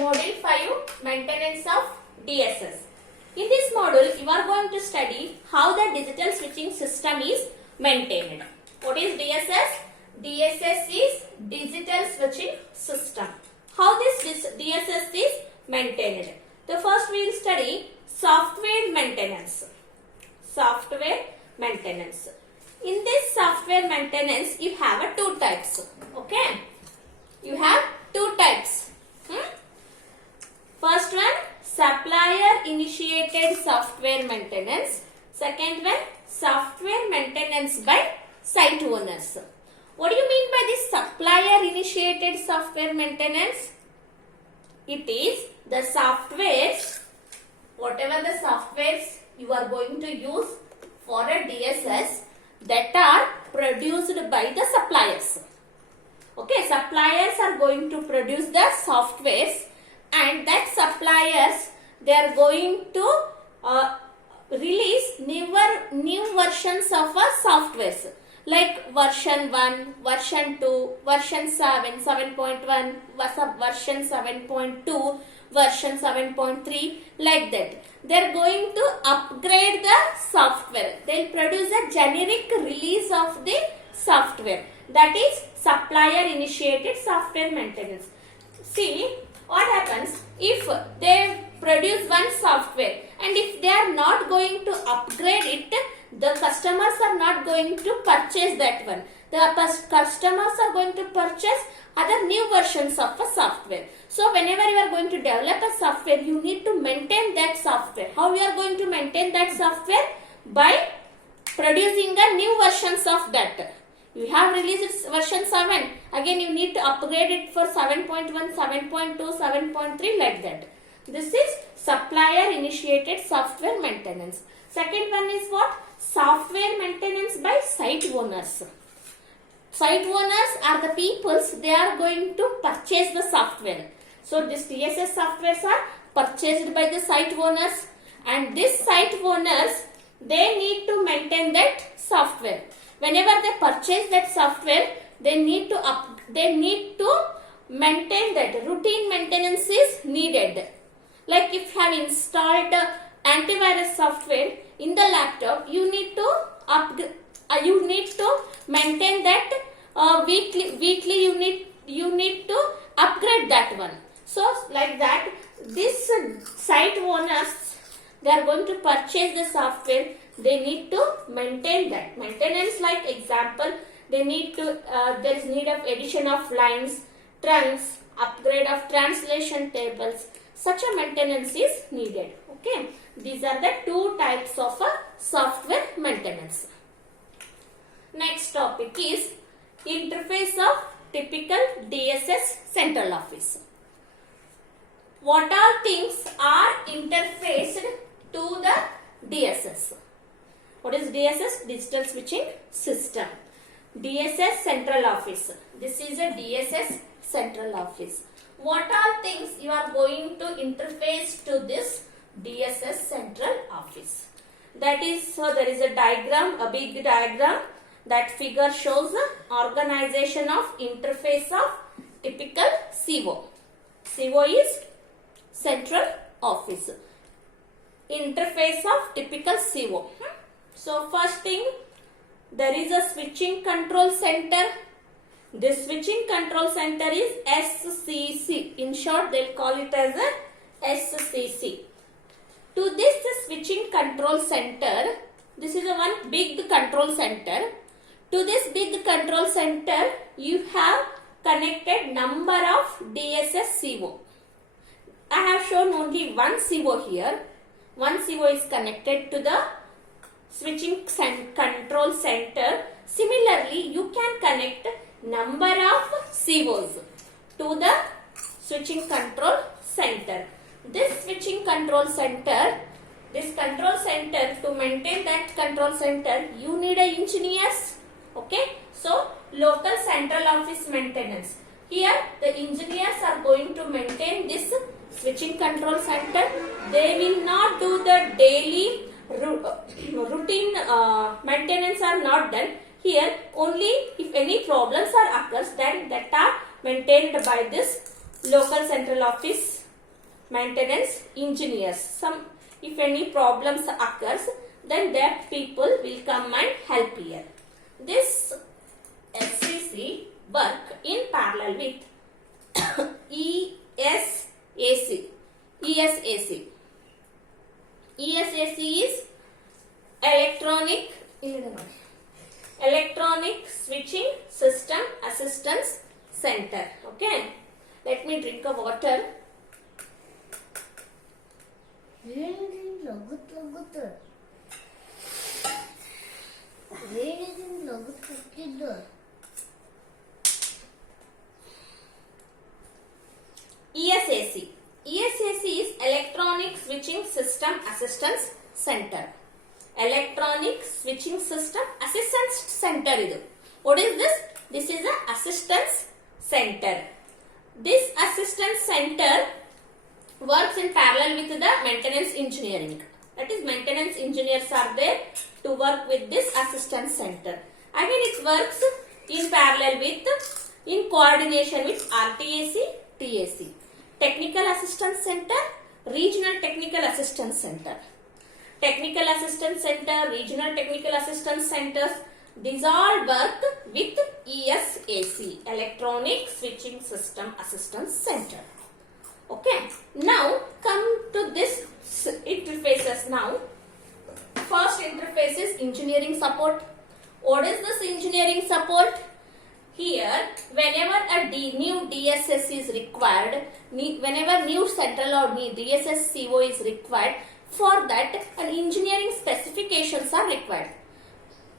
Module 5 Maintenance of DSS. In this module, you are going to study how the digital switching system is maintained. What is DSS? DSS is Digital Switching System. How this DSS is maintained? The first we will study software maintenance. Software maintenance. In this software maintenance, you have two types. Okay? You have two types. First one, supplier initiated software maintenance. Second one, software maintenance by site owners. What do you mean by this supplier initiated software maintenance? It is the softwares, whatever the softwares you are going to use for a DSS that are produced by the suppliers. Okay, suppliers are going to produce the softwares, and that suppliers, they are going to release new versions of softwares like version 1, version 2, version 7, 7.1, version 7.2, version 7.3, like that. They are going to upgrade the software. They will produce a generic release of the software. That is supplier initiated software maintenance. See, what happens if they produce one software and if they are not going to upgrade it, the customers are not going to purchase that one. The customers are going to purchase other new versions of a software. So whenever you are going to develop a software, you need to maintain that software. How we are going to maintain that software? By producing a new versions of that. You have released version 7. Again, you need to upgrade it for 7.1, 7.2, 7.3, like that. This is supplier initiated software maintenance. Second one is what? Software maintenance by site owners. Site owners are the peoples, they are going to purchase the software. So, this DSS softwares are purchased by the site owners, and these site owners, they need to maintain that software. Whenever they purchase that software, they need to maintain that. Routine maintenance is needed. Like if you have installed antivirus software in the laptop, you need to maintain that weekly. You need to upgrade that one. So like that, this site owners, they are going to purchase the software. They need to maintain that. Maintenance, like example, they need to there is need of addition of lines, trunks, upgrade of translation tables. Such a maintenance is needed. Okay, these are the two types of software maintenance. Next topic is interface of typical DSS central office. What all things are interfaced to the DSS? What is DSS? Digital Switching System. DSS Central Office. This is a DSS Central Office. What all things you are going to interface to this DSS Central Office? That is, so there is a diagram, a big diagram. That figure shows the organization of interface of typical CO. CO is Central Office. Interface of typical CO. So first thing, there is a switching control center. This switching control center is SCC. In short, they will call it as a SCC. To this switching control center, this is a one big control center. To this big control center, you have connected number of DSS CO. I have shown only one CO here. One CO is connected to the switching control center. Similarly, you can connect number of COs to the switching control center. This switching control center, to maintain that control center, you need engineers. Okay, so local central office maintenance. Here, the engineers are going to maintain this switching control center. They will not do the daily routine maintenance are not done. Here only if any problems are occurs, then that are maintained by this local central office maintenance engineers. If any problems occurs, then that people will come and help here. This SCC work in parallel with ESAC. ESAC. ESAC is Electronic Switching System Assistance Center. Okay. Let me drink a water. ESAC. ESAC is Electronic Switching System Assistance Center. Electronic Switching System Assistance Center. What is this? This is an assistance center. This assistance center works in parallel with the maintenance engineering. That is, maintenance engineers are there to work with this assistance center. Again, it works in parallel with, in coordination with RTAC, TAC. Technical Assistance Center, Regional Technical Assistance Center. Technical Assistance Center, Regional Technical Assistance Centers, these all work with ESAC, Electronic Switching System Assistance Center. Okay. Now come to this interfaces now. First interface is engineering support. What is this engineering support? Here, whenever a new DSS is required, whenever new central or new DSS CO is required, for that an engineering specifications are required.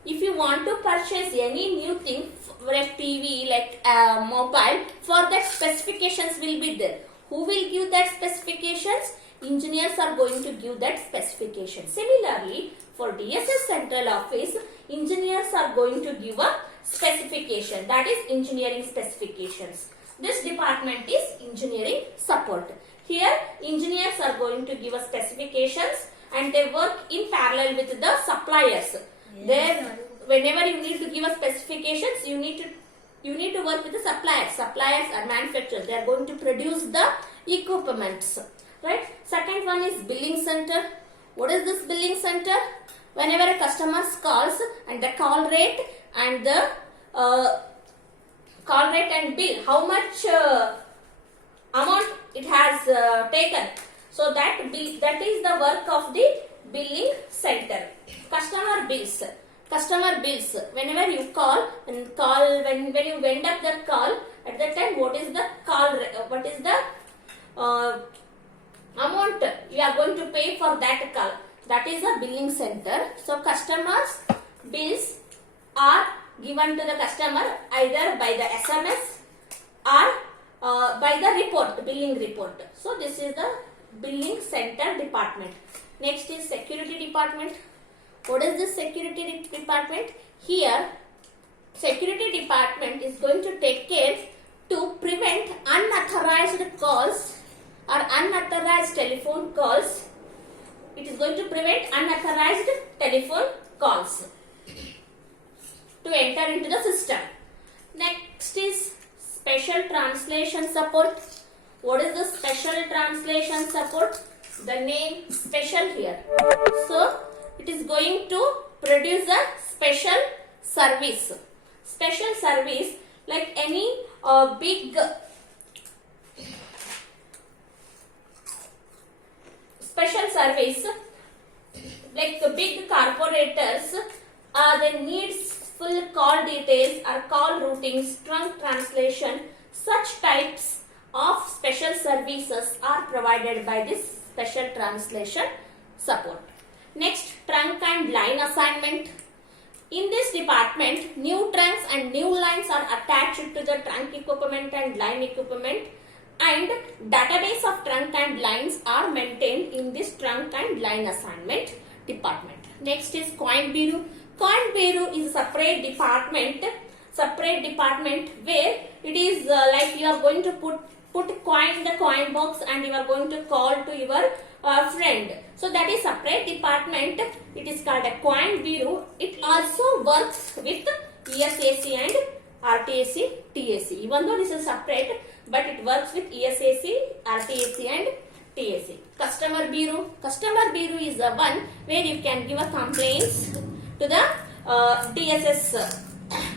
If you want to purchase any new thing, like TV, like mobile, for that specifications will be there. Who will give that specifications? Engineers are going to give that specification. Similarly, for DSS central office, engineers are going to give a specification, that is engineering specifications. This department is engineering support. Here, engineers are going to give a specifications and they work in parallel with the suppliers. There, whenever you need to give a specifications, you need to work with the suppliers. Suppliers are manufacturers. They are going to produce the equipments. Right? Second one is billing center. What is this billing center? Whenever a customer calls and the call rate and the bill, how much amount it has taken. So that is the work of the billing center. Customer bills. Whenever you call when you end up the call, at that time what is the amount you are going to pay for that call? That is a billing center. So customers bills are given to the customer either by the SMS or by the billing report. So this is the billing center department. Next is security department. What is this security department? Here, security department is going to take care to prevent unauthorized calls or unauthorized telephone calls. It is going to prevent unauthorized telephone calls to enter into the system. Next is special translation support. What is the special translation support? The name special here. So, it is going to produce a special service. Special service like any big special service like the big corporators they need full call details or call routings, trunk translation. Such types of special services are provided by this special translation support. Next, trunk and line assignment. In this department, new trunks and new lines are attached to the trunk equipment and line equipment, and database of trunk and lines are maintained in this trunk and line assignment department. Next is coin bureau. Coin bureau is a separate department where it is like you are going to put coin in the coin box and you are going to call to your friend. So that is separate department. It is called a coin bureau. It also works with ESAC and RTAC, TAC. Even though this is separate, but it works with ESAC, RTAC and TSC. Customer bureau. Customer bureau is the one where you can give a complaints to the DSS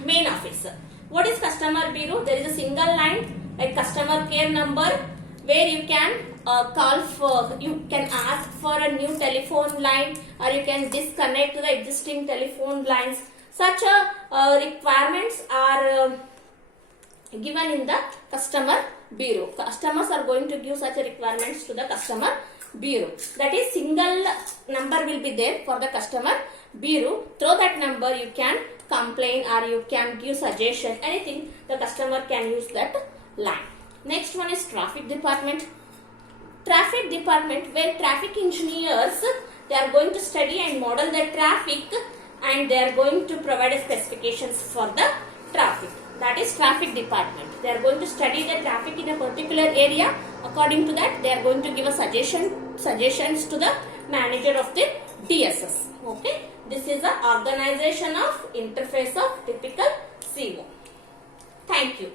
main office. What is customer bureau? There is a single line like customer care number where you can you can ask for a new telephone line, or you can disconnect the existing telephone lines. Such requirements are given in the customer bureau. Customers are going to give such requirements to the customer bureau. That is, single number will be there for the customer bureau. Through that number you can complain or you can give suggestion, anything the customer can use that line. Next one is traffic department. Traffic department, where traffic engineers, they are going to study and model the traffic, and they are going to provide specifications for the traffic. That is traffic department. They are going to study the traffic in a particular area. According to that, they are going to give a suggestions to the manager of the DSS. Okay, this is the organization of interface of typical CO. Thank you.